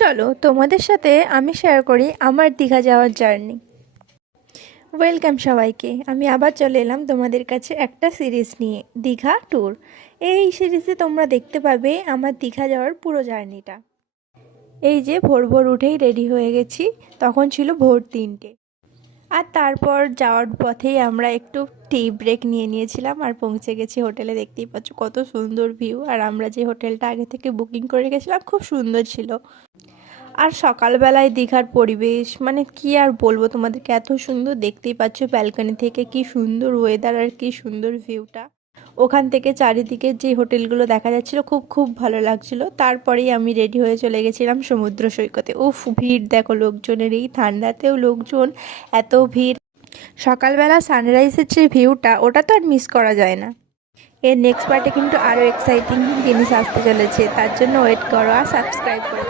চলো তোমাদের সাথে আমি শেয়ার করি আমার দীঘা যাওয়ার জার্নি। ওয়েলকাম সবাইকে, আমি আবার চলে এলাম তোমাদের কাছে একটা সিরিজ নিয়ে, দীঘা ট্যুর। এই সিরিজে তোমরা দেখতে পাবে আমার দীঘা যাওয়ার পুরো জার্নিটা। এই যে ভোর ভোর উঠেই রেডি হয়ে গেছি, তখন ছিল ভোর 3টে। আর তারপর যাওয়ার পথেই আমরা একটু টি ব্রেক নিয়ে নিয়েছিলাম আর পৌঁছে গেছি হোটেলে। দেখতেই পাচ্ছ কত সুন্দর ভিউ, আর আমরা যে হোটেলটা আগে থেকে বুকিং করে গেছিলাম খুব সুন্দর ছিল। আর সকালবেলায় দীঘার পরিবেশ মানে কি আর বলবো তোমাদেরকে, এত সুন্দর। দেখতেই পাচ্ছ ব্যালকনি থেকে কি সুন্দর ওয়েদার আর কি সুন্দর ভিউটা। ওখান থেকে চারিদিকে যে হোটেলগুলো দেখা যাচ্ছিল, খুব খুব ভালো লাগছিল। তারপরেই আমি রেডি হয়ে চলে গেছিলাম সমুদ্র সৈকতে। উফ, ভিড় দেখো লোকজনের, এই ঠান্ডাতেও লোকজন, এত ভিড়। সকালবেলা সানরাইজের যে ভিউটা, ওটা তো আর মিস করা যায় না। এর নেক্সট পার্টে কিন্তু আরও এক্সাইটিং জিনিস আসতে চলেছে, তার জন্য ওয়েট করো আর সাবস্ক্রাইব করো।